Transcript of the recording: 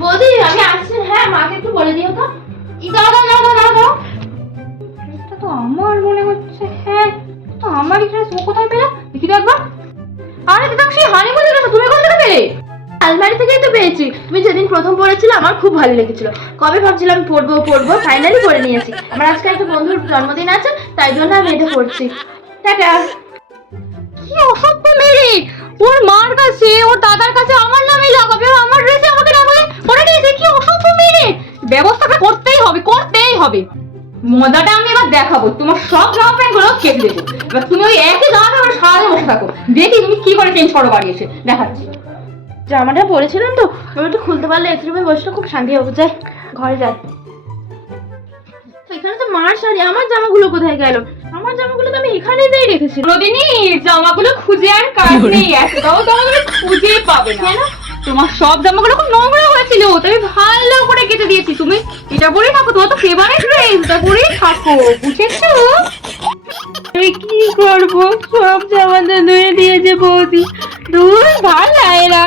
বৌদি আমি আসছি, হ্যাঁ মাকে একটু বলে দিও তো। দাঁড়াও দাঁড়াও দাঁড়াও দাঁড়াও, এটা তো আমার মনে হচ্ছে। হ্যাঁ তো আমারই ড্রেস, ও কোথায় পেলাম দেখি তো একবার। আরে দিদাংশী, হানিমুনে ড্রেস তুমি কোথা থেকে পেলে? আলমারি থেকেই তো পেয়েছি। তুমি যেদিন প্রথম পড়েছিলে আমার খুব ভালো লেগেছিল, কবে ভাবছিলাম পড়বো পড়বো, ফাইনালি পড়ে নিয়েছি। আমার আজকে একটা বন্ধুর জন্মদিন আছে, তাই জন্য আমি এটা পড়ছি। টাটা। কি অসভ্য মেয়ে, ওর মার কাছে ওর দাদার কাছে আমার নামই লাগাবে, আমার ড্রেসে আমাকে নামিয়ে পড়ে নিয়েছে। কি অসভ্য মেয়ে, ব্যবস্থাটা করতেই হবে করতেই হবে। মজাটা আমি এবার দেখাবো, তোমার সব জামা প্যান্ট গুলো কেটে দেবো। এবার তুমি ওই একই জামা প্যান্ট সারাদিন বসে থাকো, দেখি তুমি কি করে চেঞ্জ করো বাড়ি এসে, দেখাচ্ছি। জামাটা পরেছিলাম তো, এবার একটু খুলতে পারলে এসে রুমে বসলে খুব শান্তি হবে। যাই ঘরে যাই। এখানে তো মার শাড়ি, আমার জামাগুলো কোথায় গেল? আমার জামাগুলো তো আমি এখানেই দিয়ে রেখেছি। কোনোদিনই জামাগুলো খুঁজে আর কাজ নেই, একটাও জামাগুলো খুঁজে পাবে না। কেন? তোমার সব জামাগুলো খুব নোংরা হয়েছিল, তুমি ভালো করে কেটে দিয়েছি। তুমি এটা পরেই থাকো, তোমার তো ফেভারিট ড্রেস, এটা পরেই থাকো, বুঝেছো? আমি কি করবো, সব জামা তো ধুয়ে দিয়েছে বৌদি। দূর ভাল লাগে না।